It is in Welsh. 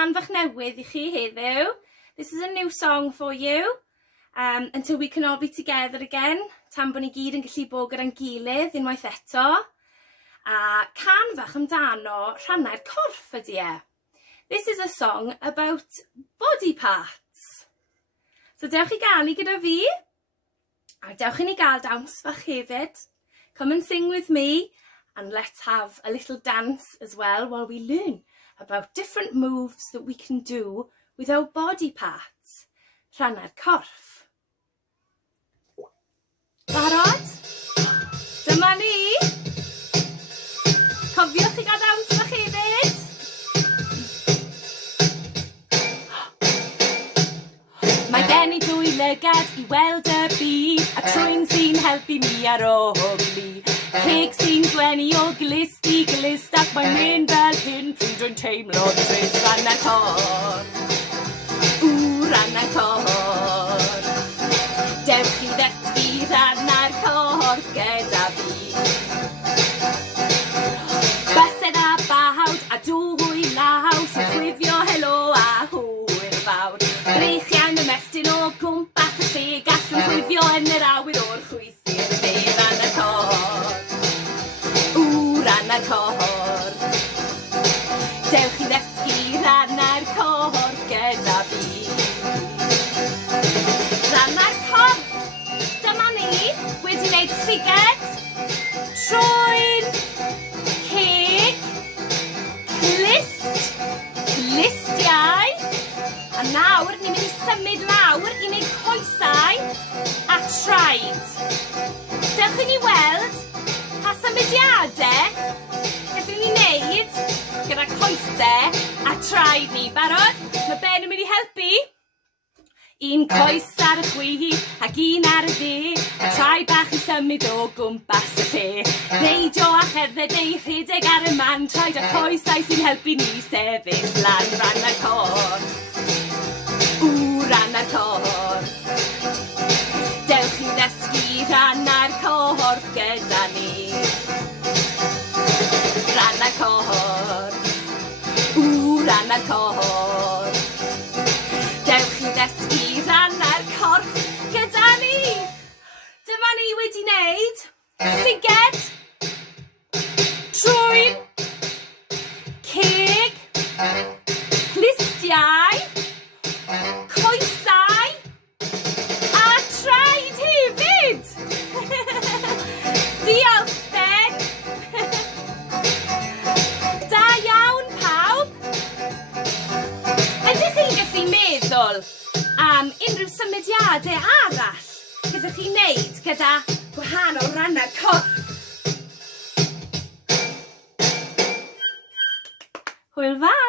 can fach newydd I chi heddiw. This is a new song for you. Until we can all be together again. Tan bod ni gyd yn gallu bod gyda'n gilydd unwaith eto. A can fach amdano rhannau'r corff ydi e. This is a song about body parts. So dewch I gael I gyda fi. A dewch I ni gael dawns fach hefyd. Come and sing with me. And let's have a little dance as well while we learn about different moves that we can do with our body parts. Rhannau'r corff. Barod? Dyma ni. Cofiwch I gael dawns fach hefyd. Mae gen I dwy lygad I weld y byd, a trwy'n sy'n helpu mi ar ogli. Ceg sy'n gwenu o glist I glist, ac mae'n mynd fel hyn pryd dwi'n teimlo trist rhannau'r corff. Rhannau'r corff. Dewch I ddysgu rhannau'r corff gyda fi. Bysedd a bawd a dwy law sy'n chwifio helo a hwyr fawr. Brych iawn ymestyn o gwmpas y lle, gallwn chwifio yn yr awyr o'r chwythu'r fe. Rhannau'r corff. Rhannau'r corff. Dewch I ddysgu rhannau'r corff gyda fi. Rhannau'r corff. Dyma ni wedi wneud llyged, troen, ceg, clust, clustiau. A nawr ni'n mynd I symud lawr I wneud coesau a traed. Dewch I ni weld pa symudiadau gallwn ni wneud gyda coesau a traed ni. Barod? Mae Ben yn mynd I helpu. Un coes ar y chwith ac un ar y dde, a traed bach I symud o gwmpas y lle. Reidio a cherdded neu rhedeg ar y man, traed a coesau sy'n helpu ni sefyll lan. Rhannau'r corff. Rhannau'r corff. Dewch I ddysgu rhannau'r corff gyda ni. Rhannau'r corff. Rhannau'r corff. Dewch I ddysgu rhannau'r corff gyda ni. Dyma ni wedi wneud llyged, troen, ceg, clustiau, coesau a traed hefyd. Diolch Ben. Da iawn pawb. Ydych chi'n gallu meddwl am unrhyw symudiadau arall gallwch chi wneud gyda gwahanol rhannau'r corff? Hwyl fawr.